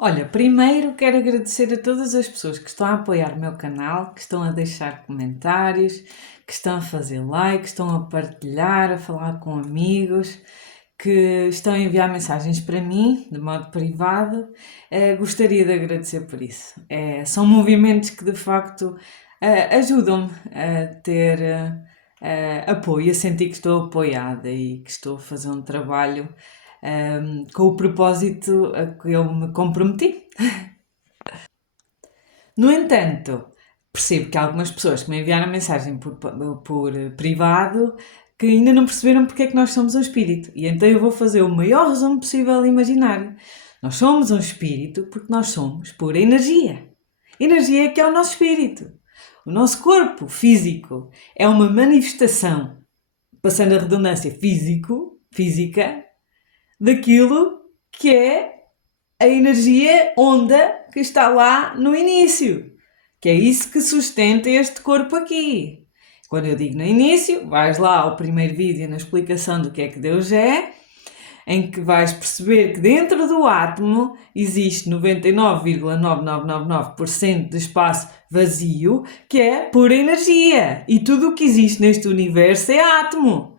Olha, primeiro quero agradecer a todas as pessoas que estão a apoiar o meu canal, que estão a deixar comentários, que estão a fazer like, que estão a partilhar, a falar com amigos, que estão a enviar mensagens para mim, de modo privado. Gostaria de agradecer por isso. São movimentos que de facto ajudam-me a ter apoio, a sentir que estou apoiada e que estou a fazer um trabalho com o propósito a que eu me comprometi. No entanto, percebo que há algumas pessoas que me enviaram mensagem por privado que ainda não perceberam porque é que nós somos um espírito. E então eu vou fazer o maior resumo possível imaginário. Nós somos um espírito porque nós somos pura energia. Energia que é o nosso espírito. O nosso corpo físico é uma manifestação, passando a redundância física, daquilo que é a energia onda que está lá no início, que é isso que sustenta este corpo aqui. Quando eu digo no início, vais lá ao primeiro vídeo na explicação do que é que Deus é, em que vais perceber que dentro do átomo existe 99,9999% de espaço vazio, que é pura energia. E tudo o que existe neste universo é átomo.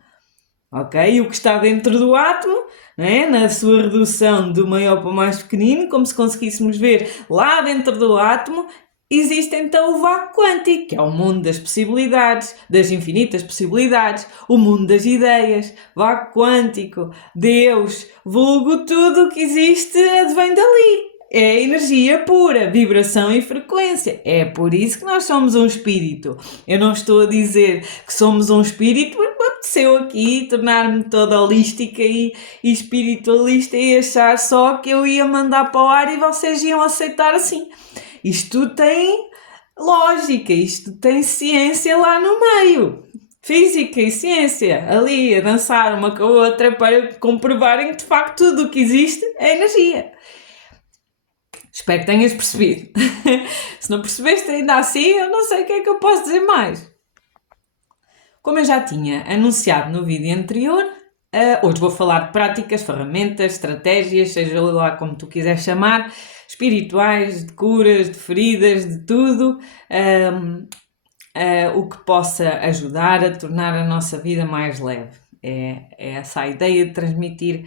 Ok? E o que está dentro do átomo, né? Na sua redução do maior para o mais pequenino, como se conseguíssemos ver lá dentro do átomo, existe então o vácuo quântico, que é o mundo das possibilidades, das infinitas possibilidades, o mundo das ideias, vácuo quântico, Deus, vulgo, tudo o que existe advém dali. É energia pura, vibração e frequência. É por isso que nós somos um espírito. Eu não estou a dizer que somos um espírito porque me apeteceu aqui tornar-me toda holística e espiritualista e achar só que eu ia mandar para o ar e vocês iam aceitar assim. Isto tem lógica, isto tem ciência lá no meio. Física e ciência ali a dançar uma com a outra para comprovarem que de facto tudo o que existe é energia. Espero que tenhas percebido. Se não percebeste ainda assim, eu não sei o que é que eu posso dizer mais. Como eu já tinha anunciado no vídeo anterior, hoje vou falar de práticas, ferramentas, estratégias, seja lá como tu quiseres chamar, espirituais, de curas, de feridas, de tudo, o que possa ajudar a tornar a nossa vida mais leve. É essa a ideia de transmitir,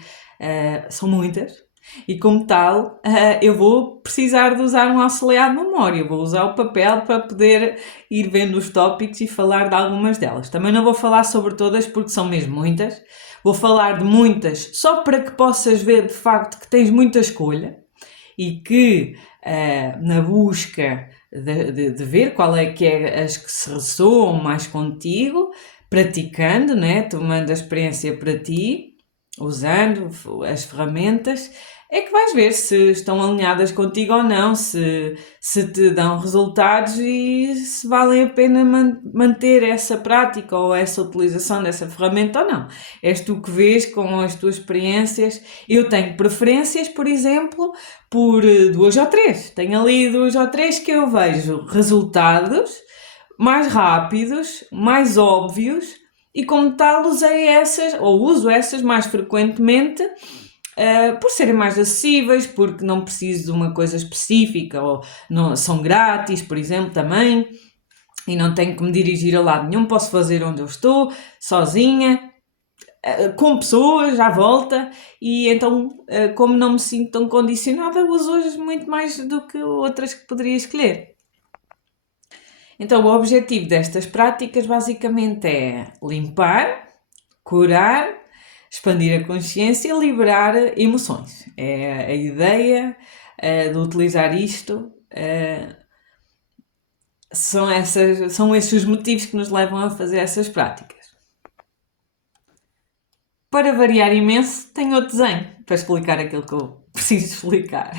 são muitas, e como tal, eu vou precisar de usar um auxiliar de memória, vou usar o papel para poder ir vendo os tópicos e falar de algumas delas. Também não vou falar sobre todas porque são mesmo muitas, vou falar de muitas só para que possas ver de facto que tens muita escolha e que na busca de ver qual é que é as que se ressoam mais contigo, praticando, né? Tomando a experiência para ti, usando as ferramentas, é que vais ver se estão alinhadas contigo ou não, se te dão resultados e se valem a pena manter essa prática ou essa utilização dessa ferramenta ou não. És tu que vês com as tuas experiências. Eu tenho preferências, por exemplo, por duas ou três. Tenho ali duas ou três que eu vejo resultados mais rápidos, mais óbvios e como tal usei essas, ou uso essas mais frequentemente, por serem mais acessíveis, porque não preciso de uma coisa específica, ou não, são grátis, por exemplo, também, e não tenho que me dirigir a lado nenhum, posso fazer onde eu estou, sozinha, com pessoas à volta, e então, como não me sinto tão condicionada, uso hoje muito mais do que outras que poderia escolher. Então, o objetivo destas práticas basicamente é limpar, curar, expandir a consciência e liberar emoções. É a ideia de utilizar isto. São esses os motivos que nos levam a fazer essas práticas. Para variar imenso, tenho outro desenho para explicar aquilo que eu preciso explicar.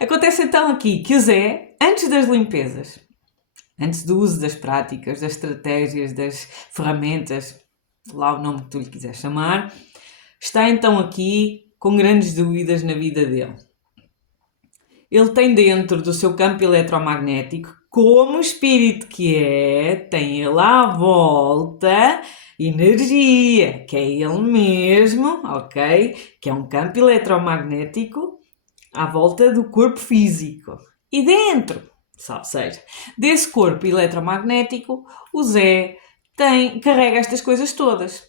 Acontece então aqui que o Zé, antes das limpezas, antes do uso das práticas, das estratégias, das ferramentas, lá o nome que tu lhe quiseres chamar, está então aqui com grandes dúvidas na vida dele. Ele tem dentro do seu campo eletromagnético, como espírito que é, tem ele à volta energia, que é ele mesmo, ok? Que é um campo eletromagnético à volta do corpo físico. E dentro, ou seja, desse corpo eletromagnético, o Zé carrega estas coisas todas.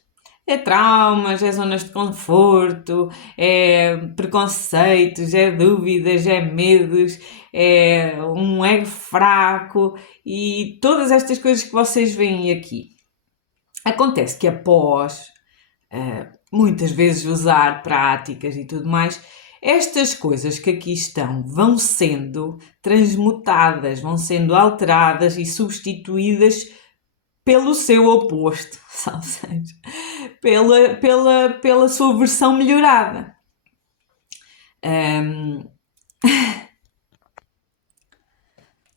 É traumas, é zonas de conforto, é preconceitos, é dúvidas, é medos, é um ego fraco e todas estas coisas que vocês veem aqui. Acontece que após muitas vezes usar práticas e tudo mais, estas coisas que aqui estão vão sendo transmutadas, vão sendo alteradas e substituídas pelo seu oposto, ou seja, pela sua versão melhorada.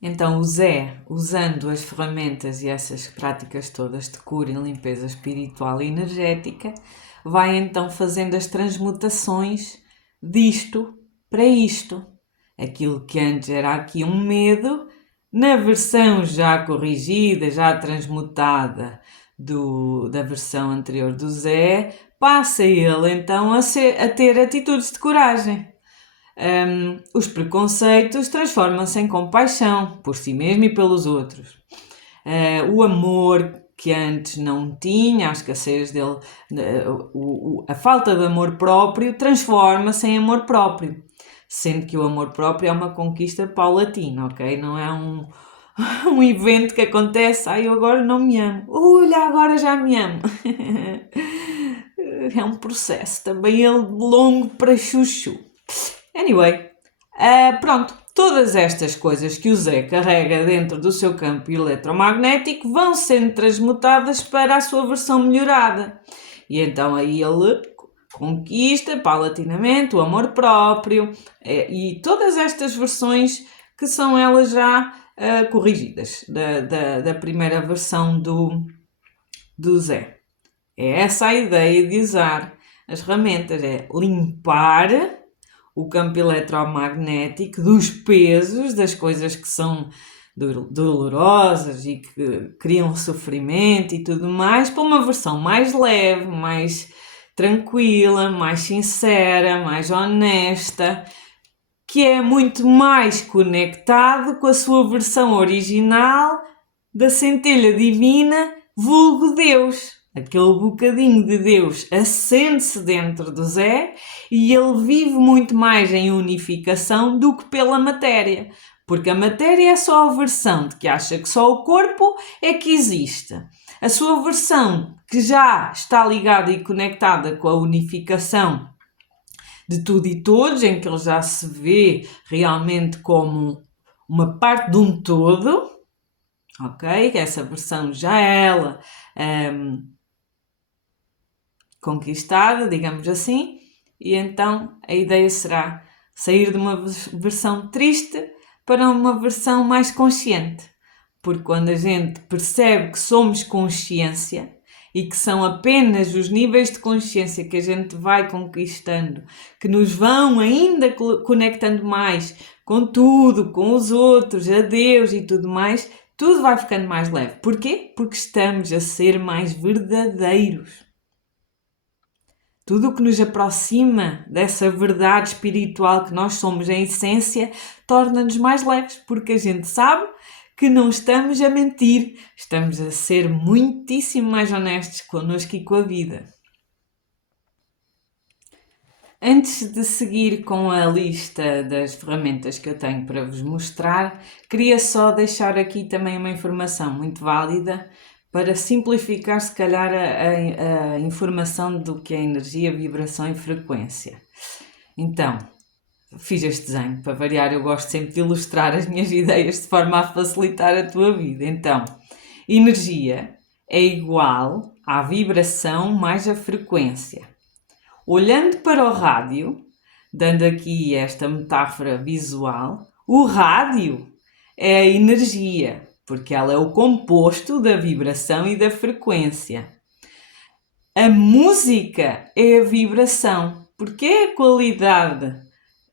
Então o Zé, usando as ferramentas e essas práticas todas de cura e limpeza espiritual e energética, vai então fazendo as transmutações disto para isto. Aquilo que antes era aqui um medo, na versão já corrigida, já transmutada da versão anterior do Zé, passa ele então a ter atitudes de coragem. Os preconceitos transformam-se em compaixão por si mesmo e pelos outros. O amor que antes não tinha, a escassez dele, a falta de amor próprio transforma-se em amor próprio, sendo que o amor próprio é uma conquista paulatina, ok? Não é um evento que acontece, eu agora não me amo, olha, agora já me amo. É um processo, também ele longo para chuchu. Anyway, pronto, todas estas coisas que o Zé carrega dentro do seu campo eletromagnético vão sendo transmutadas para a sua versão melhorada. E então aí ele conquista paulatinamente o amor próprio e todas estas versões que são elas já corrigidas da primeira versão do Zé. É essa a ideia de usar as ferramentas, é limpar o campo eletromagnético dos pesos, das coisas que são dolorosas e que criam sofrimento e tudo mais, para uma versão mais leve, mais tranquila, mais sincera, mais honesta, que é muito mais conectado com a sua versão original da centelha divina, vulgo Deus. Aquele bocadinho de Deus acende-se dentro do Zé e ele vive muito mais em unificação do que pela matéria. Porque a matéria é só a versão de que acha que só o corpo é que existe. A sua versão, que já está ligada e conectada com a unificação de tudo e todos, em que ele já se vê realmente como uma parte de um todo, ok? Essa versão já é ela conquistada, digamos assim, e então a ideia será sair de uma versão triste para uma versão mais consciente, porque quando a gente percebe que somos consciência e que são apenas os níveis de consciência que a gente vai conquistando que nos vão ainda conectando mais com tudo, com os outros, a Deus e tudo mais, tudo vai ficando mais leve. Porquê? Porque estamos a ser mais verdadeiros. Tudo o que nos aproxima dessa verdade espiritual que nós somos em essência torna-nos mais leves, porque a gente sabe que não estamos a mentir, estamos a ser muitíssimo mais honestos connosco e com a vida. Antes de seguir com a lista das ferramentas que eu tenho para vos mostrar, queria só deixar aqui também uma informação muito válida para simplificar, se calhar, a informação do que é energia, vibração e frequência. Então, fiz este desenho, para variar, eu gosto sempre de ilustrar as minhas ideias de forma a facilitar a tua vida. Então, energia é igual à vibração mais a frequência. Olhando para o rádio, dando aqui esta metáfora visual, o rádio é a energia, porque ela é o composto da vibração e da frequência. A música é a vibração, porque é a qualidade,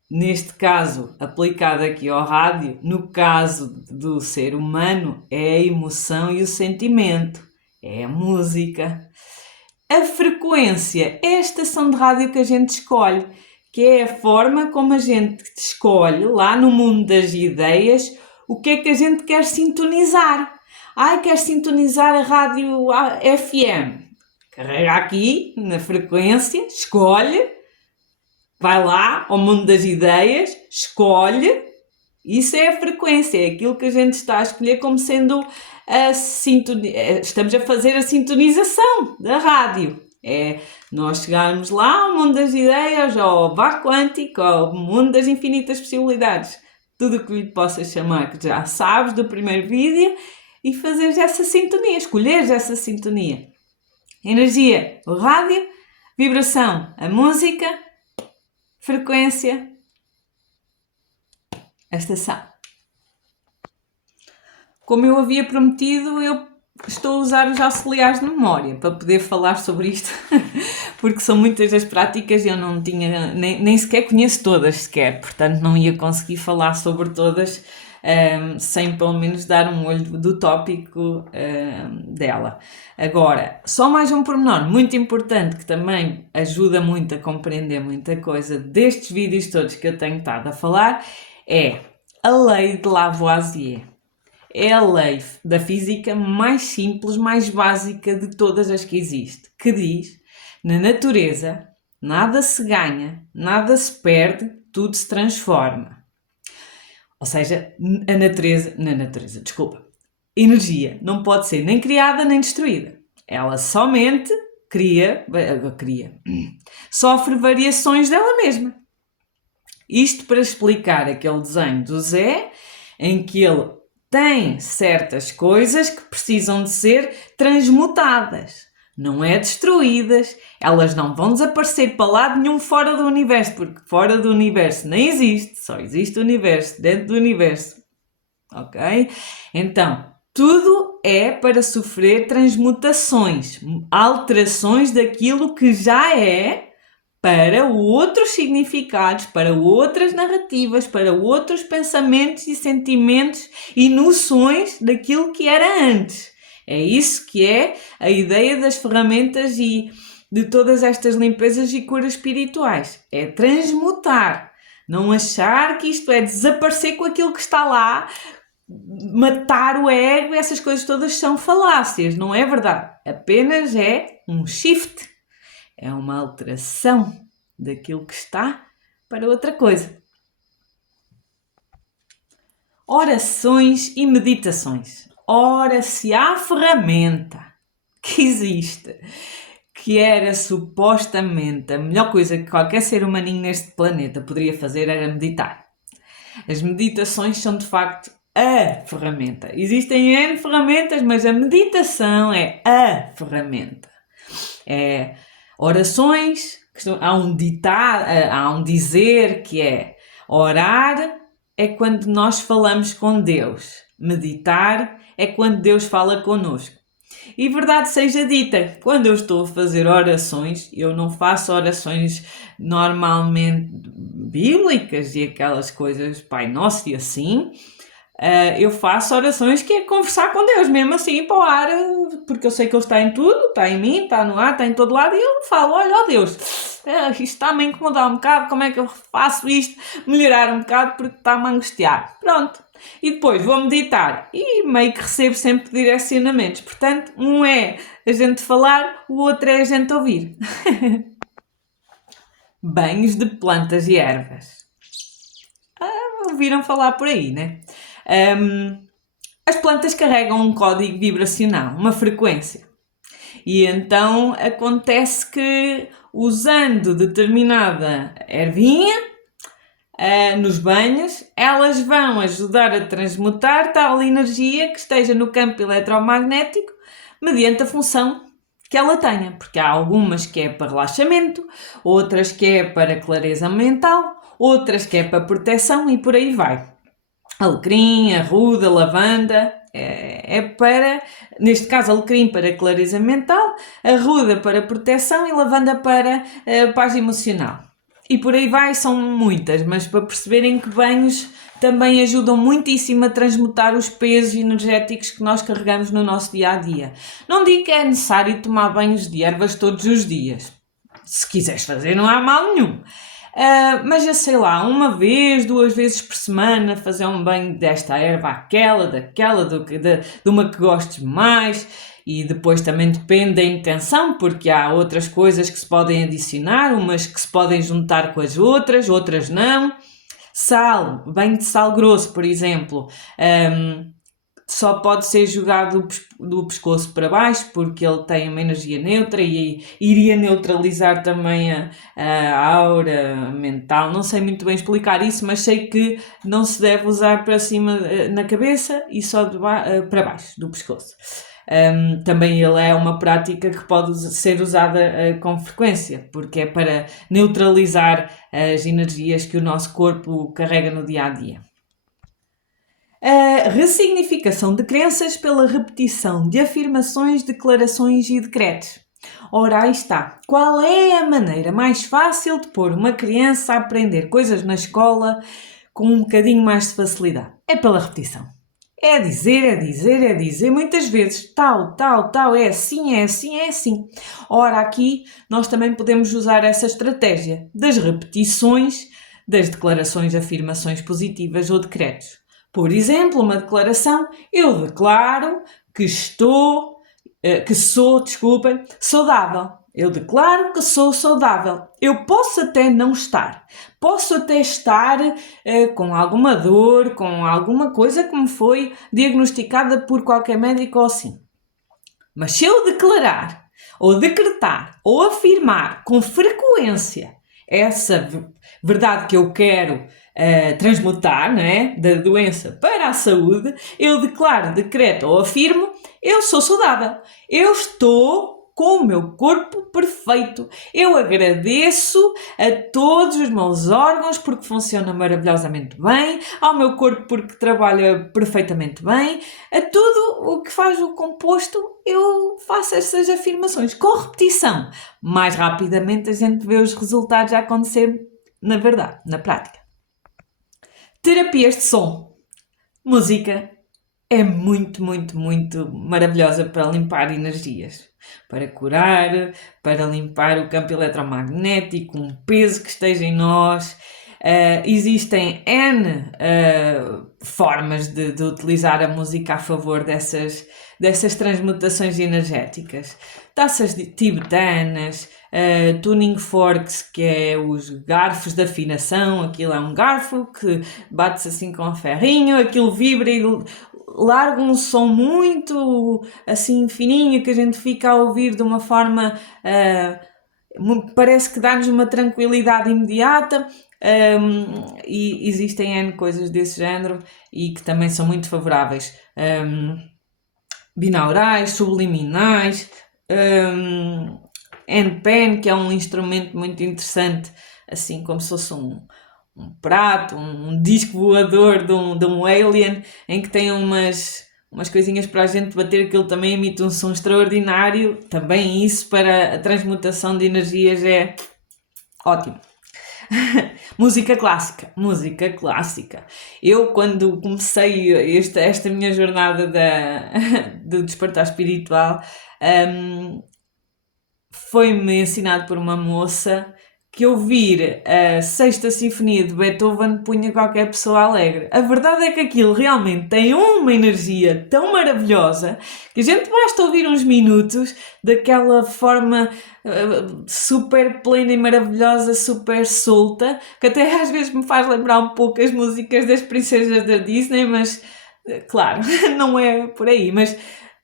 neste caso aplicada aqui ao rádio, no caso do ser humano, é a emoção e o sentimento, é a música. A frequência é a estação de rádio que a gente escolhe, que é a forma como a gente escolhe, lá no mundo das ideias, o que é que a gente quer sintonizar. Quer sintonizar a rádio FM. Carrega aqui na frequência, escolhe, vai lá ao mundo das ideias, escolhe. Isso é a frequência, é aquilo que a gente está a escolher como sendo a sintonia. Estamos a fazer a sintonização da rádio. É nós chegarmos lá ao mundo das ideias, ao bar quântico, ao mundo das infinitas possibilidades. Tudo o que lhe possas chamar, que já sabes do primeiro vídeo, e fazeres essa sintonia, escolheres essa sintonia. Energia, o rádio, vibração, a música, frequência, a estação. Como eu havia prometido, eu estou a usar os auxiliares de memória para poder falar sobre isto, porque são muitas as práticas e eu não tinha, nem sequer conheço todas sequer, portanto não ia conseguir falar sobre todas sem pelo menos dar um olho do tópico dela. Agora, só mais um pormenor muito importante que também ajuda muito a compreender muita coisa destes vídeos todos que eu tenho estado a falar é a lei de Lavoisier. É a lei da física mais simples, mais básica de todas as que existe, que diz, na natureza, nada se ganha, nada se perde, tudo se transforma. Ou seja, energia não pode ser nem criada nem destruída. Ela somente sofre variações dela mesma. Isto para explicar aquele desenho do Zé, em que ele tem certas coisas que precisam de ser transmutadas, não é destruídas, elas não vão desaparecer para lado nenhum fora do universo, porque fora do universo nem existe, só existe o universo, dentro do universo, ok? Então, tudo é para sofrer transmutações, alterações daquilo que já é, para outros significados, para outras narrativas, para outros pensamentos e sentimentos e noções daquilo que era antes. É isso que é a ideia das ferramentas e de todas estas limpezas e curas espirituais. É transmutar. Não achar que isto é desaparecer com aquilo que está lá, matar o ego, essas coisas todas são falácias. Não é verdade. Apenas é um shift. É uma alteração daquilo que está para outra coisa. Orações e meditações. Ora, se há ferramenta que existe, que era supostamente a melhor coisa que qualquer ser humaninho neste planeta poderia fazer, era meditar. As meditações são de facto a ferramenta. Existem N ferramentas, mas a meditação é a ferramenta. É orações, há um dizer que é orar é quando nós falamos com Deus, meditar é quando Deus fala connosco. E verdade seja dita, quando eu estou a fazer orações, eu não faço orações normalmente bíblicas e aquelas coisas Pai Nosso e assim. Eu faço orações que é conversar com Deus, mesmo assim, para o ar, porque eu sei que Ele está em tudo, está em mim, está no ar, está em todo lado, e eu falo, olha, ó Deus, isto está-me a incomodar um bocado, como é que eu faço isto, melhorar um bocado, porque está-me a angustiar. Pronto. E depois vou meditar, e meio que recebo sempre direcionamentos, portanto, um é a gente falar, o outro é a gente ouvir. Banhos de plantas e ervas. Ouviram falar por aí, né? As plantas carregam um código vibracional, uma frequência. E então acontece que usando determinada ervinha nos banhos, elas vão ajudar a transmutar tal energia que esteja no campo eletromagnético mediante a função que ela tenha. Porque há algumas que é para relaxamento, outras que é para clareza mental, outras que é para proteção e por aí vai. Alecrim, arruda, lavanda, neste caso alecrim para clareza mental, arruda para proteção e lavanda para paz emocional. E por aí vai, são muitas, mas para perceberem que banhos também ajudam muitíssimo a transmutar os pesos energéticos que nós carregamos no nosso dia-a-dia. Não digo que é necessário tomar banhos de ervas todos os dias. Se quiseres fazer, não há mal nenhum. Mas eu sei lá, uma vez, 2 vezes por semana, fazer um banho desta erva, aquela, daquela, de uma que gostes mais. E depois também depende da intenção, porque há outras coisas que se podem adicionar, umas que se podem juntar com as outras não. Sal, banho de sal grosso, por exemplo, só pode ser jogado do pescoço para baixo, porque ele tem uma energia neutra e iria neutralizar também a aura mental. Não sei muito bem explicar isso, mas sei que não se deve usar para cima na cabeça e só para baixo do pescoço. Também ele é uma prática que pode ser usada com frequência, porque é para neutralizar as energias que o nosso corpo carrega no dia a dia. A ressignificação de crenças pela repetição de afirmações, declarações e decretos. Ora, aí está. Qual é a maneira mais fácil de pôr uma criança a aprender coisas na escola com um bocadinho mais de facilidade? É pela repetição. É dizer, muitas vezes, tal, é assim, é assim, é assim. Ora, aqui nós também podemos usar essa estratégia das repetições, das declarações, afirmações positivas ou decretos. Por exemplo, uma declaração: eu declaro que sou saudável. Eu declaro que sou saudável. Eu posso até não estar. Posso até estar com alguma dor, com alguma coisa que me foi diagnosticada por qualquer médico ou assim. Mas se eu declarar, ou decretar, ou afirmar com frequência essa verdade que eu quero transmutar, não é? Da doença para a saúde, eu declaro, decreto ou afirmo: eu sou saudável, eu estou com o meu corpo perfeito, eu agradeço a todos os meus órgãos porque funciona maravilhosamente bem, ao meu corpo porque trabalha perfeitamente bem, a tudo o que faz o composto, eu faço essas afirmações com repetição. Mais rapidamente a gente vê os resultados a acontecer na verdade, na prática. Terapias de som. Música é muito maravilhosa para limpar energias, para curar, para limpar o campo eletromagnético, um peso que esteja em nós. Existem N formas de utilizar a música a favor dessas transmutações energéticas. Taças tibetanas, tuning forks, que é os garfos de afinação. Aquilo é um garfo que bate-se assim com um ferrinho, aquilo vibra e larga um som muito assim fininho que a gente fica a ouvir de uma forma parece que dá-nos uma tranquilidade imediata. E existem N coisas desse género e que também são muito favoráveis. Binaurais, subliminais, NPN, que é um instrumento muito interessante, assim como se fosse um prato, um disco voador de um alien, em que tem umas coisinhas para a gente bater, aquilo também emite um som extraordinário. Também isso para a transmutação de energias é ótimo. Música clássica. Eu, quando comecei esta minha jornada de despertar espiritual, foi-me ensinado por uma moça que ouvir a Sexta Sinfonia de Beethoven punha qualquer pessoa alegre. A verdade é que aquilo realmente tem uma energia tão maravilhosa que a gente basta ouvir uns minutos daquela forma super plena e maravilhosa, super solta, que até às vezes me faz lembrar um pouco as músicas das princesas da Disney, mas claro, não é por aí, mas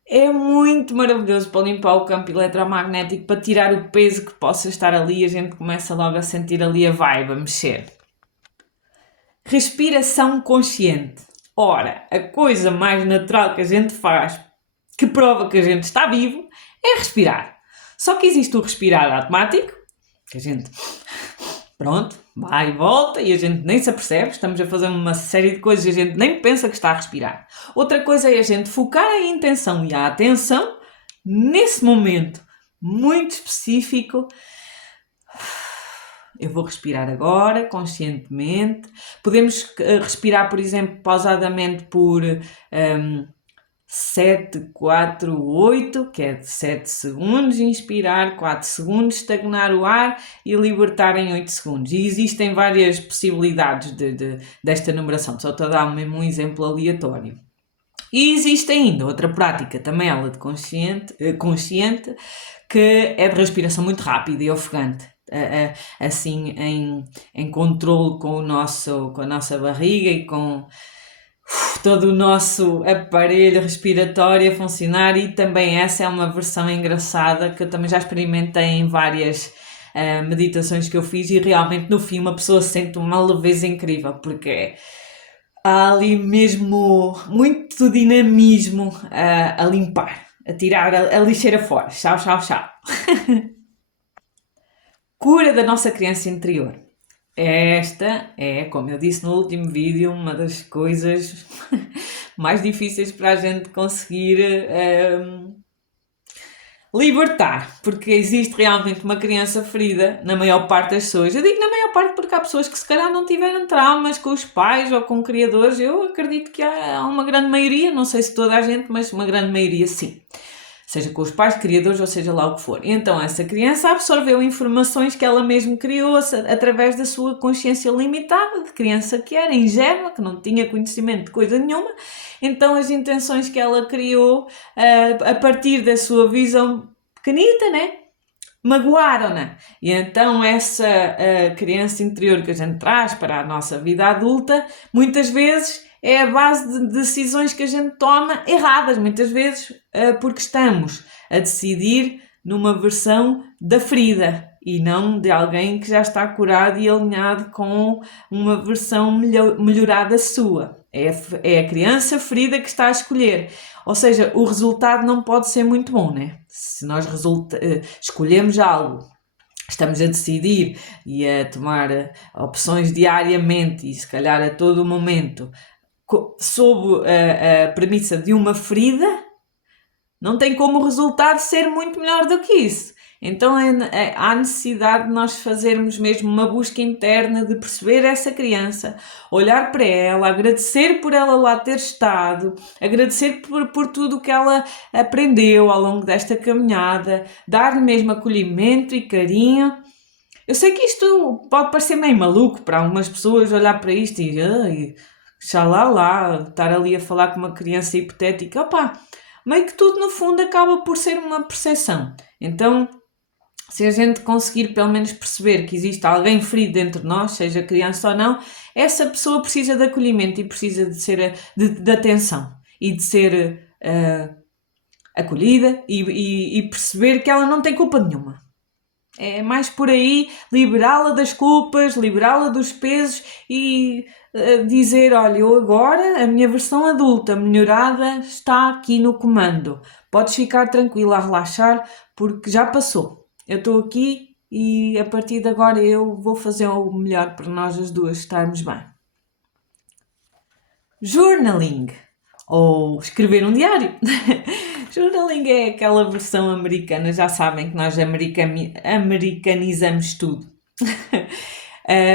é muito maravilhoso para limpar o campo eletromagnético, para tirar o peso que possa estar ali e a gente começa logo a sentir ali a vibe, a mexer. Respiração consciente. Ora, a coisa mais natural que a gente faz, que prova que a gente está vivo, é respirar. Só que existe o respirar automático, que a gente, pronto, vai e volta e a gente nem se apercebe, estamos a fazer uma série de coisas e a gente nem pensa que está a respirar. Outra coisa é a gente focar a intenção e a atenção nesse momento muito específico. Eu vou respirar agora, conscientemente. Podemos respirar, por exemplo, pausadamente por 7, 4, 8, que é de 7 segundos, inspirar 4 segundos, estagnar o ar e libertar em 8 segundos. E existem várias possibilidades desta numeração, só estou a dar mesmo um exemplo aleatório. E existe ainda outra prática, também ela de consciente, que é de respiração muito rápida e ofegante. Assim, em controle com a nossa barriga e com todo o nosso aparelho respiratório a funcionar, e também essa é uma versão engraçada que eu também já experimentei em várias meditações que eu fiz, e realmente no fim uma pessoa sente uma leveza incrível, porque há ali mesmo muito dinamismo a limpar, a tirar a lixeira fora. Tchau, tchau, tchau. Cura da nossa criança interior. Esta é, como eu disse no último vídeo, uma das coisas mais difíceis para a gente conseguir libertar, porque existe realmente uma criança ferida na maior parte das pessoas. Eu digo na maior parte porque há pessoas que se calhar não tiveram traumas com os pais ou com criadores. Eu acredito que há uma grande maioria, não sei se toda a gente, mas uma grande maioria sim. Seja com os pais, criadores, ou seja lá o que for. Então essa criança absorveu informações que ela mesma criou através da sua consciência limitada, de criança que era ingênua, que não tinha conhecimento de coisa nenhuma. Então as intenções que ela criou a partir da sua visão pequenita, né? Magoaram-na. E então essa criança interior que a gente traz para a nossa vida adulta, muitas vezes é a base de decisões que a gente toma erradas, muitas vezes porque estamos a decidir numa versão da ferida e não de alguém que já está curado e alinhado com uma versão melhorada sua. É a criança ferida que está a escolher. Ou seja, o resultado não pode ser muito bom, né? Se nós escolhemos algo, estamos a decidir e a tomar opções diariamente e se calhar a todo momento sob a premissa de uma ferida, não tem como o resultado ser muito melhor do que isso. Então há necessidade de nós fazermos mesmo uma busca interna de perceber essa criança, olhar para ela, agradecer por ela lá ter estado, agradecer por tudo o que ela aprendeu ao longo desta caminhada, dar-lhe mesmo acolhimento e carinho. Eu sei que isto pode parecer meio maluco para algumas pessoas olhar para isto e xalala, estar ali a falar com uma criança hipotética. Opá, meio que tudo no fundo acaba por ser uma percepção. Então, se a gente conseguir pelo menos perceber que existe alguém ferido dentro de nós, seja criança ou não, essa pessoa precisa de acolhimento e precisa de atenção e de ser acolhida e perceber que ela não tem culpa nenhuma. É mais por aí, liberá-la das culpas, liberá-la dos pesos e dizer, olha, eu agora, a minha versão adulta, melhorada, está aqui no comando. Podes ficar tranquila, a relaxar, porque já passou. Eu estou aqui e a partir de agora eu vou fazer o melhor para nós as duas estarmos bem. Journaling, ou escrever um diário. Journaling é aquela versão americana, já sabem que nós americanizamos tudo.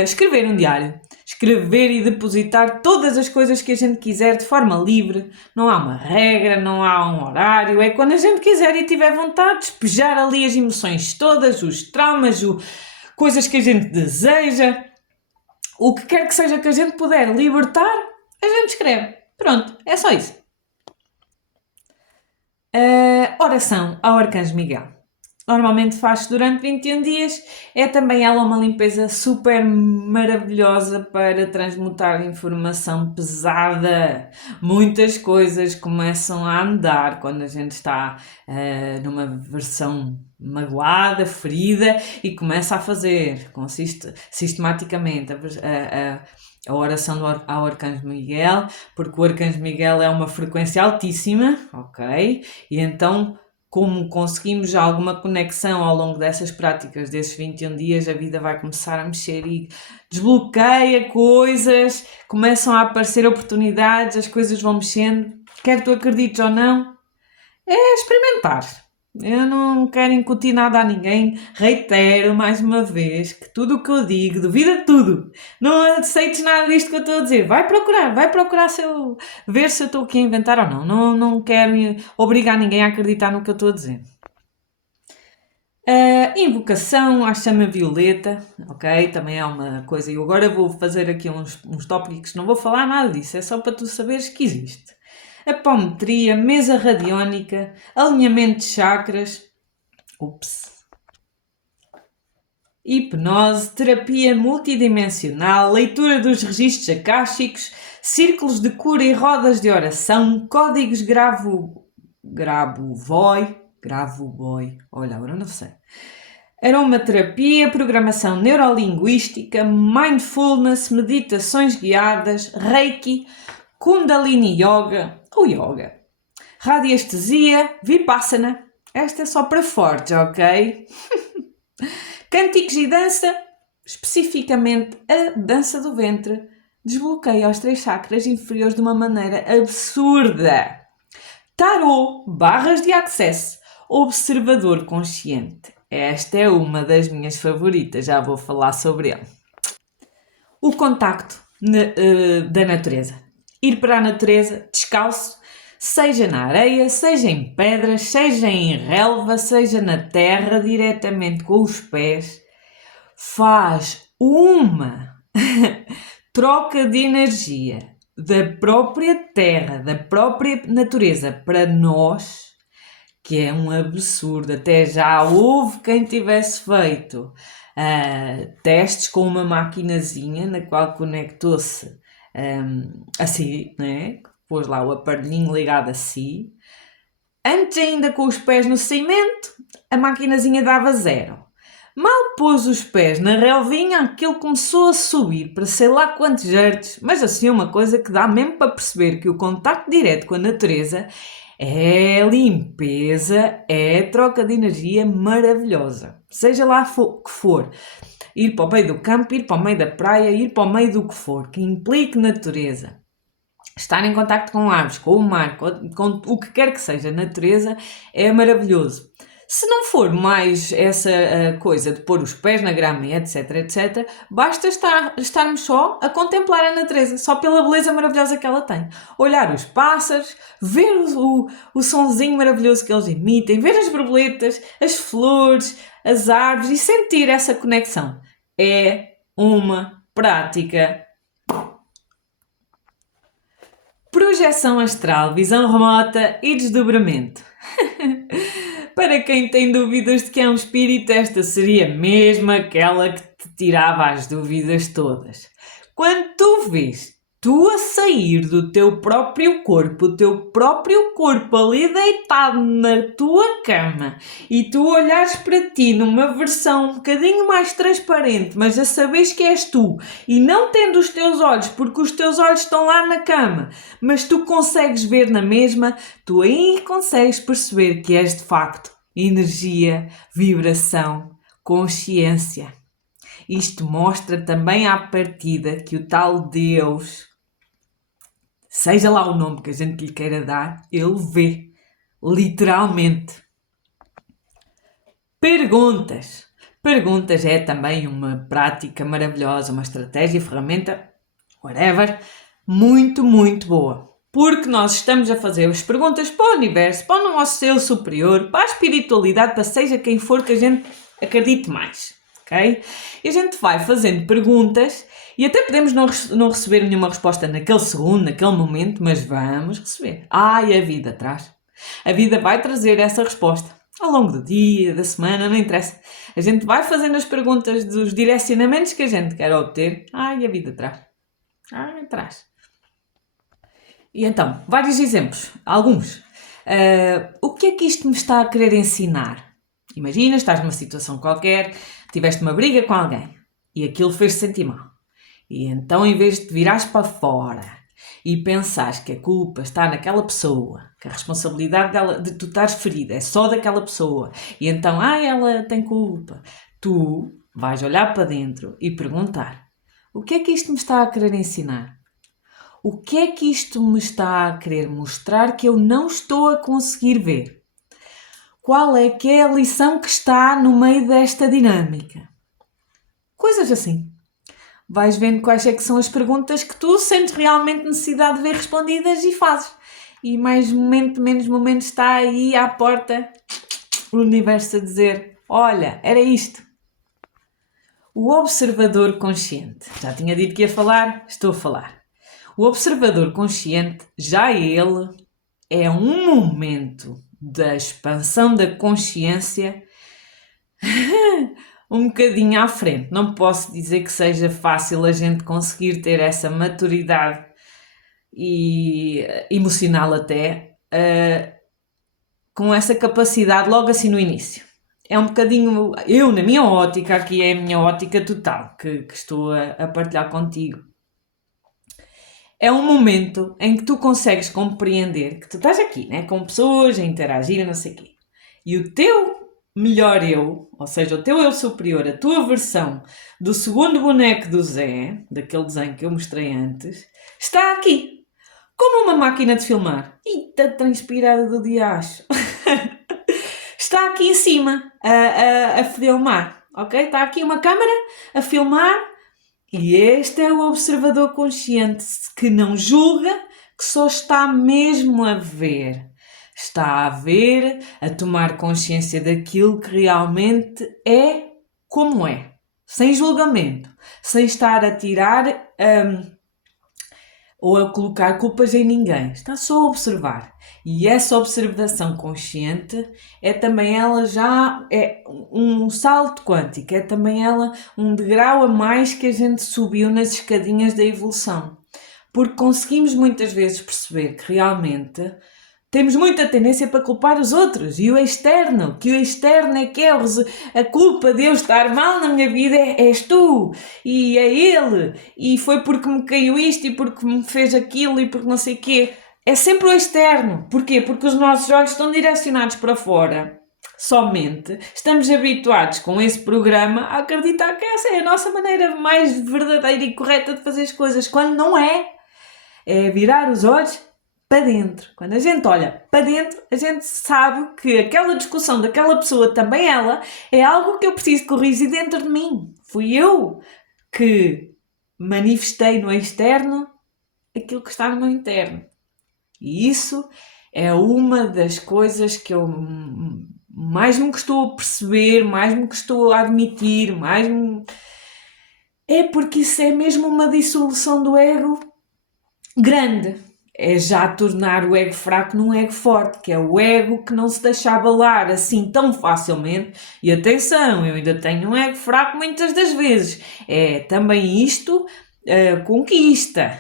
Escrever um diário. Escrever e depositar todas as coisas que a gente quiser de forma livre. Não há uma regra, não há um horário. É quando a gente quiser e tiver vontade de despejar ali as emoções todas, os traumas, coisas que a gente deseja. O que quer que seja que a gente puder libertar, a gente escreve. Pronto, é só isso. Oração ao Arcanjo Miguel. Normalmente faz-se durante 21 dias. É também ela uma limpeza super maravilhosa para transmutar informação pesada. Muitas coisas começam a andar quando a gente está numa versão magoada, ferida, e começa a fazer sistematicamente a oração ao Arcanjo Miguel, porque o Arcanjo Miguel é uma frequência altíssima, ok? E então, como conseguimos já alguma conexão ao longo dessas práticas, desses 21 dias, a vida vai começar a mexer e desbloqueia coisas, começam a aparecer oportunidades, as coisas vão mexendo, quer tu acredites ou não, é experimentar. Eu não quero incutir nada a ninguém. Reitero mais uma vez que tudo o que eu digo, duvida de tudo. Não aceites nada disto que eu estou a dizer. Vai procurar ver se eu estou aqui a inventar ou não. Não quero obrigar ninguém a acreditar no que eu estou a dizer. Invocação à chama violeta, ok? Também é uma coisa. Eu agora vou fazer aqui uns tópicos, não vou falar nada disso, é só para tu saberes que existe. Apometria, mesa radiónica, alinhamento de chakras, hipnose, terapia multidimensional, leitura dos registros akáshicos, círculos de cura e rodas de oração, códigos Grabovoi, olha, agora não sei. Aromaterapia, programação neurolinguística, mindfulness, meditações guiadas, reiki, kundalini yoga ou yoga, radiestesia, vipassana. Esta é só para fortes, ok? Cânticos e dança, especificamente a dança do ventre, desbloqueia os 3 chakras inferiores de uma maneira absurda. Tarô, barras de acesso, observador consciente. Esta é uma das minhas favoritas, já vou falar sobre ele. O contacto da natureza. Ir para a natureza descalço, seja na areia, seja em pedras, seja em relva, seja na terra, diretamente com os pés, faz uma troca de energia da própria terra, da própria natureza para nós, que é um absurdo. Até já houve quem tivesse feito testes com uma maquinazinha na qual conectou-se assim, né? Pôs lá o aparelhinho ligado a si. Antes ainda com os pés no cimento, a maquinazinha dava 0. Mal pôs os pés na relvinha, aquilo começou a subir para sei lá quantos hertz, mas assim uma coisa que dá mesmo para perceber que o contacto direto com a natureza é limpeza, é troca de energia maravilhosa. Seja lá o que for. Ir para o meio do campo, ir para o meio da praia, ir para o meio do que for, que implique natureza. Estar em contacto com árvores, com o mar, com o que quer que seja natureza, é maravilhoso. Se não for mais essa coisa de pôr os pés na grama, etc, basta estarmos só a contemplar a natureza, só pela beleza maravilhosa que ela tem. Olhar os pássaros, ver o sonzinho maravilhoso que eles emitem, ver as borboletas, as flores, as árvores e sentir essa conexão. É uma prática. Projeção astral, visão remota e desdobramento. Para quem tem dúvidas de que é um espírito, esta seria mesmo aquela que te tirava as dúvidas todas. Quando tu vês tu a sair do teu próprio corpo, o teu próprio corpo ali deitado na tua cama e tu olhares para ti numa versão um bocadinho mais transparente, mas a saberes que és tu e não tendo os teus olhos, porque os teus olhos estão lá na cama, mas tu consegues ver na mesma, tu aí consegues perceber que és de facto energia, vibração, consciência. Isto mostra também à partida que o tal Deus, seja lá o nome que a gente lhe queira dar, ele vê, literalmente. Perguntas. Perguntas é também uma prática maravilhosa, uma estratégia, ferramenta, whatever, muito, muito boa. Porque nós estamos a fazer as perguntas para o universo, para o nosso eu superior, para a espiritualidade, para seja quem for que a gente acredite mais. Okay? E a gente vai fazendo perguntas e até podemos não receber nenhuma resposta naquele segundo, naquele momento, mas vamos receber. E a vida traz. A vida vai trazer essa resposta ao longo do dia, da semana, não interessa. A gente vai fazendo as perguntas dos direcionamentos que a gente quer obter. E a vida traz. Traz. E então, vários exemplos. Alguns. O que é que isto me está a querer ensinar? Imagina, estás numa situação qualquer, tiveste uma briga com alguém e aquilo fez-te sentir mal. E então, em vez de te virares para fora e pensares que a culpa está naquela pessoa, que a responsabilidade dela, de tu estares ferida é só daquela pessoa, e então, ela tem culpa, tu vais olhar para dentro e perguntar: o que é que isto me está a querer ensinar? O que é que isto me está a querer mostrar que eu não estou a conseguir ver? qual é que é a lição que está no meio desta dinâmica? Coisas assim. Vais vendo quais é que são as perguntas que tu sentes realmente necessidade de ver respondidas e fazes. E mais momento, menos momento está aí à porta o universo a dizer: olha, era isto. O observador consciente. Já tinha dito que ia falar, estou a falar. O observador consciente, já ele, é um momento da expansão da consciência um bocadinho à frente. Não posso dizer que seja fácil a gente conseguir ter essa maturidade e emocional até, com essa capacidade logo assim no início. É um bocadinho, eu na minha ótica, aqui é a minha ótica total que estou a partilhar contigo. É um momento em que tu consegues compreender que tu estás aqui, né, com pessoas a interagir, não sei o quê. E o teu melhor eu, ou seja, o teu eu superior, a tua versão do segundo boneco do Zé, daquele desenho que eu mostrei antes, está aqui. Como uma máquina de filmar. Eita, transpirada do diacho. Está aqui em cima a filmar, ok? Está aqui uma câmara a filmar e este é o observador consciente que não julga, que só está mesmo a ver. Está a ver, a tomar consciência daquilo que realmente é como é. Sem julgamento, sem estar a tirar ou a colocar culpas em ninguém. Está só a observar. E essa observação consciente é também ela já é um salto quântico, é também ela um degrau a mais que a gente subiu nas escadinhas da evolução. Porque conseguimos muitas vezes perceber que realmente temos muita tendência para culpar os outros e o externo, que o externo é que é a culpa de eu estar mal na minha vida és tu e é ele e foi porque me caiu isto e porque me fez aquilo e porque não sei o quê. É sempre o externo. Porquê? Porque os nossos olhos estão direcionados para fora. Somente estamos habituados com esse programa a acreditar que essa é a nossa maneira mais verdadeira e correta de fazer as coisas, quando não é. É virar os olhos para dentro. Quando a gente olha para dentro, a gente sabe que aquela discussão daquela pessoa, também ela, é algo que eu preciso corrigir dentro de mim. Fui eu que manifestei no externo aquilo que está no meu interno. E isso é uma das coisas que eu mais me custou a perceber, mais me custou a admitir, é porque isso é mesmo uma dissolução do ego grande. É já tornar o ego fraco num ego forte, que é o ego que não se deixa abalar assim tão facilmente. E atenção, eu ainda tenho um ego fraco muitas das vezes. É também isto, conquista.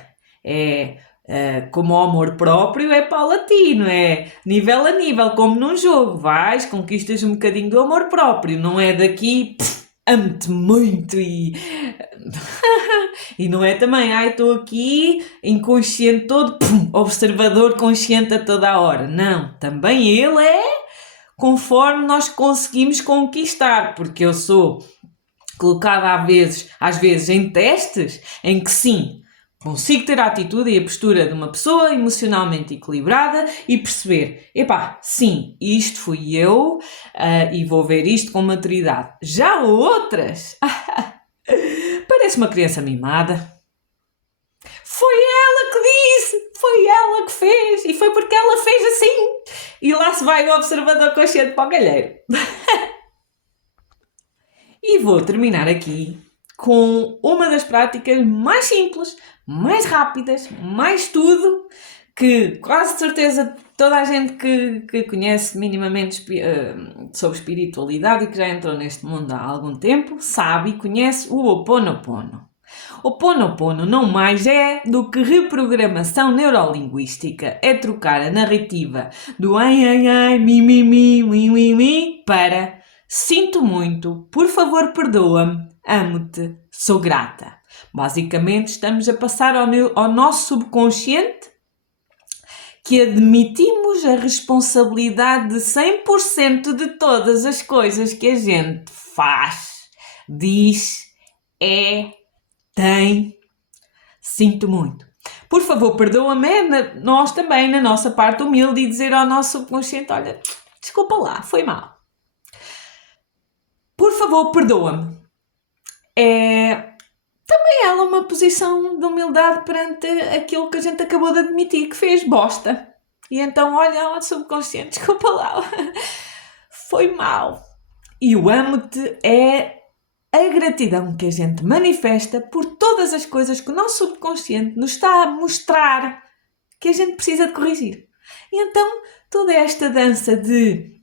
Como o amor próprio é paulatino, é nível a nível, como num jogo. Vais, conquistas um bocadinho do amor próprio, não é daqui... amo-te muito e não é também, estou aqui inconsciente todo, observador consciente a toda a hora. Não, também ele é conforme nós conseguimos conquistar, porque eu sou colocada às vezes em testes em que sim, consigo ter a atitude e a postura de uma pessoa emocionalmente equilibrada e perceber, sim, isto fui eu e vou ver isto com maturidade. Já outras, parece uma criança mimada. Foi ela que disse, foi ela que fez e foi porque ela fez assim. E lá se vai o observador consciente para o galheiro. E vou terminar aqui com uma das práticas mais simples, mais rápidas, mais tudo, que quase de certeza toda a gente que conhece minimamente sobre espiritualidade e que já entrou neste mundo há algum tempo, sabe e conhece o Ho'oponopono. O Ho'oponopono não mais é do que reprogramação neurolinguística, é trocar a narrativa do ai, mi, para sinto muito, por favor perdoa-me, amo-te, sou grata. Basicamente estamos a passar ao nosso subconsciente que admitimos a responsabilidade de 100% de todas as coisas que a gente faz, diz, tem. Sinto muito. Por favor, perdoa-me, nós também, na nossa parte humilde, e dizer ao nosso subconsciente, olha, desculpa lá, foi mal. Por favor, perdoa-me. Também ela uma posição de humildade perante aquilo que a gente acabou de admitir que fez bosta. E então, olha, o subconsciente, desculpa lá, foi mal. E o amo-te é a gratidão que a gente manifesta por todas as coisas que o nosso subconsciente nos está a mostrar que a gente precisa de corrigir. E então, toda esta dança de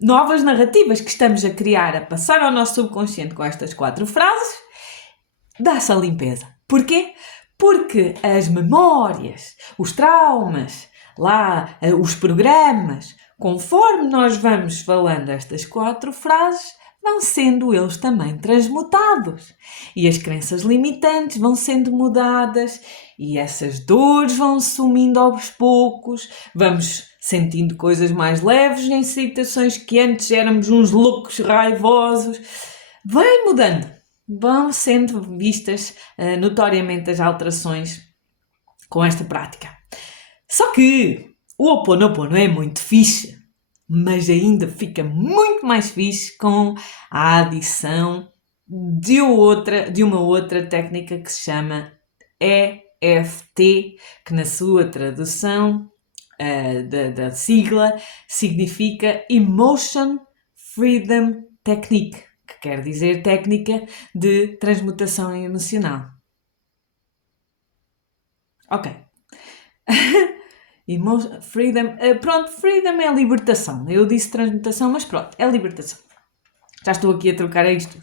novas narrativas que estamos a criar, a passar ao nosso subconsciente com estas 4 frases, dá-se a limpeza. Porquê? Porque as memórias, os traumas, os programas, conforme nós vamos falando estas 4 frases, vão sendo eles também transmutados. E as crenças limitantes vão sendo mudadas e essas dores vão sumindo aos poucos, vamos sentindo coisas mais leves em situações que antes éramos uns loucos raivosos. Vai mudando, vão sendo vistas notoriamente as alterações com esta prática. Só que o Ho'oponopono é muito fixe, mas ainda fica muito mais fixe com a adição de uma outra técnica que se chama EFT, que na sua tradução da sigla significa Emotion Freedom Technique, que quer dizer técnica de transmutação emocional. Ok. Freedom, freedom é libertação. Eu disse transmutação, mas pronto, é libertação. Já estou aqui a trocar isto.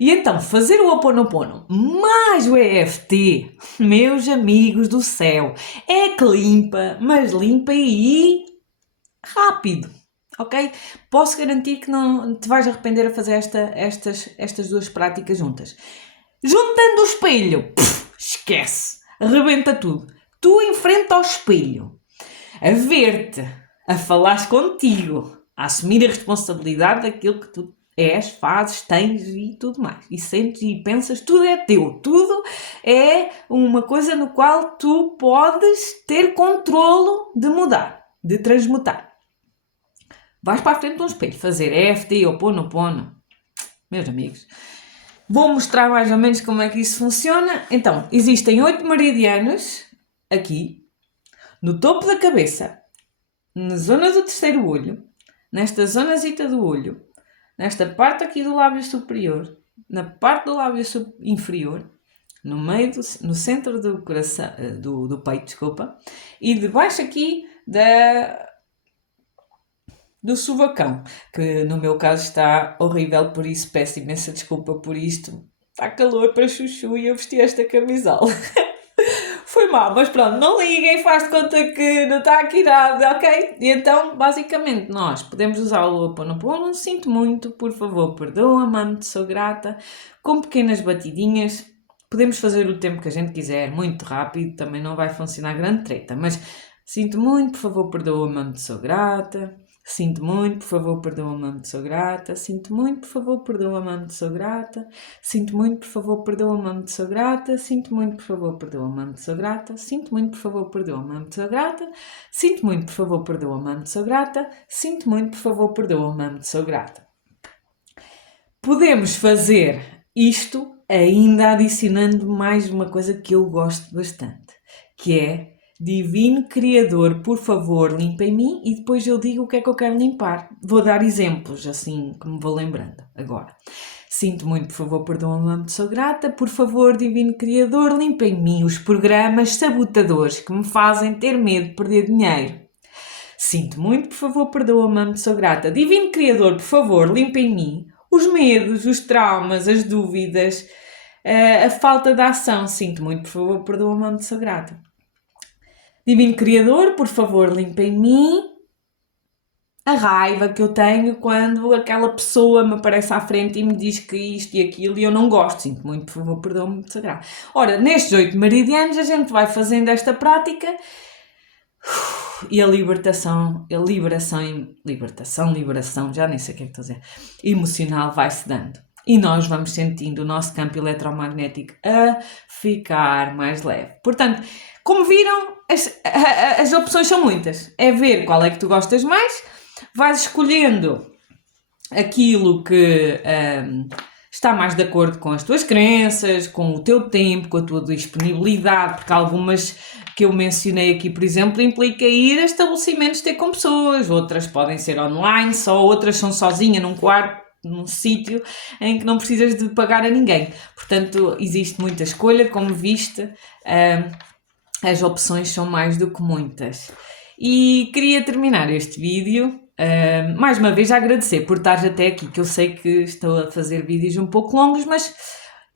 E então, fazer o Ho'oponopono mais o EFT, meus amigos do céu, é que limpa, mas limpa e rápido, ok? Posso garantir que não te vais arrepender a fazer estas 2 práticas juntas. Juntando o espelho, esquece, arrebenta tudo. Tu enfrenta ao espelho, a ver-te, a falares contigo, a assumir a responsabilidade daquilo que tu és, fazes, tens e tudo mais. E sentes e pensas, tudo é teu. Tudo é uma coisa no qual tu podes ter controlo de mudar, de transmutar. Vais para a frente de um espelho, fazer EFT ou Ho'oponopono. Meus amigos, vou mostrar mais ou menos como é que isso funciona. Então, existem 8 meridianos aqui, no topo da cabeça, na zona do terceiro olho, nesta zonazita do olho, nesta parte aqui do lábio superior, na parte do lábio inferior, no meio, no centro do coração, do peito, desculpa, e debaixo aqui do sovacão, que no meu caso está horrível, por isso peço imensa desculpa por isto. Está calor para chuchu e eu vesti esta camisola. Foi mal, mas pronto, não liguem, faz de conta que não está aqui nada, ok? E então, basicamente, nós podemos usar o Ho'oponopono, sinto muito, por favor, perdoa-me, amo-te, sou grata, com pequenas batidinhas. Podemos fazer o tempo que a gente quiser, muito rápido, também não vai funcionar grande treta, mas sinto muito, por favor, perdoa-me, amo-te, sou grata. Sinto muito, por favor, perdoa-me, amo-te, sou grata. Sinto muito, por favor, perdoa-me, amo-te, sou grata. Sinto muito, por favor, perdoa-me, amo-te, sou grata. Sinto muito, por favor, perdoa-me, amo-te, sou grata. Sinto muito, por favor, perdoa-me, amo-te, sou grata. Sinto muito, por favor, perdoa-me, amo-te, sou grata. Sinto muito, por favor, perdoa-me, amo-te, sou grata. Podemos fazer isto ainda adicionando mais uma coisa que eu gosto bastante, que é Divino Criador, por favor, limpa em mim, e depois eu digo o que é que eu quero limpar. Vou dar exemplos, assim, que me vou lembrando agora. Sinto muito, por favor, perdoa-me, amo-te, sou grata. Por favor, Divino Criador, limpa em mim os programas sabotadores que me fazem ter medo de perder dinheiro. Sinto muito, por favor, perdoa-me, amo-te, sou grata. Divino Criador, por favor, limpa em mim os medos, os traumas, as dúvidas, a falta de ação. Sinto muito, por favor, perdoa-me, amo-te, sou grata. Divino Criador, por favor, limpa em mim a raiva que eu tenho quando aquela pessoa me aparece à frente e me diz que isto e aquilo e eu não gosto. Sinto muito, por favor, perdoa-me, amo-te, sou grata. Ora, nestes 8 meridianos a gente vai fazendo esta prática e a liberação, já nem sei o que é que estou a dizer, emocional vai-se dando. E nós vamos sentindo o nosso campo eletromagnético a ficar mais leve. Portanto, como viram, as opções são muitas. É ver qual é que tu gostas mais. vais escolhendo aquilo que está mais de acordo com as tuas crenças, com o teu tempo, com a tua disponibilidade, porque algumas que eu mencionei aqui, por exemplo, implica ir a estabelecimentos ter com pessoas, outras podem ser online, só outras são sozinha num quarto, num sítio em que não precisas de pagar a ninguém. Portanto, existe muita escolha, como viste, as opções são mais do que muitas. E queria terminar este vídeo, mais uma vez a agradecer por estares até aqui, que eu sei que estou a fazer vídeos um pouco longos, mas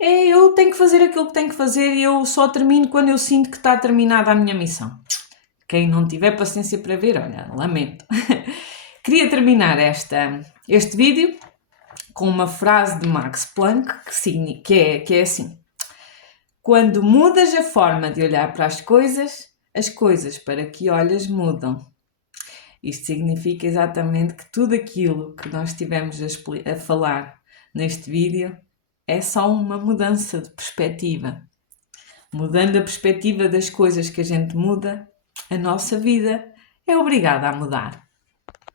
eu tenho que fazer aquilo que tenho que fazer e eu só termino quando eu sinto que está terminada a minha missão. Quem não tiver paciência para ver, olha, lamento. Queria terminar este vídeo com uma frase de Max Planck que é assim: quando mudas a forma de olhar para as coisas para que olhas mudam. Isto significa exatamente que tudo aquilo que nós estivemos a falar neste vídeo é só uma mudança de perspectiva. Mudando a perspectiva das coisas que a gente muda, a nossa vida é obrigada a mudar.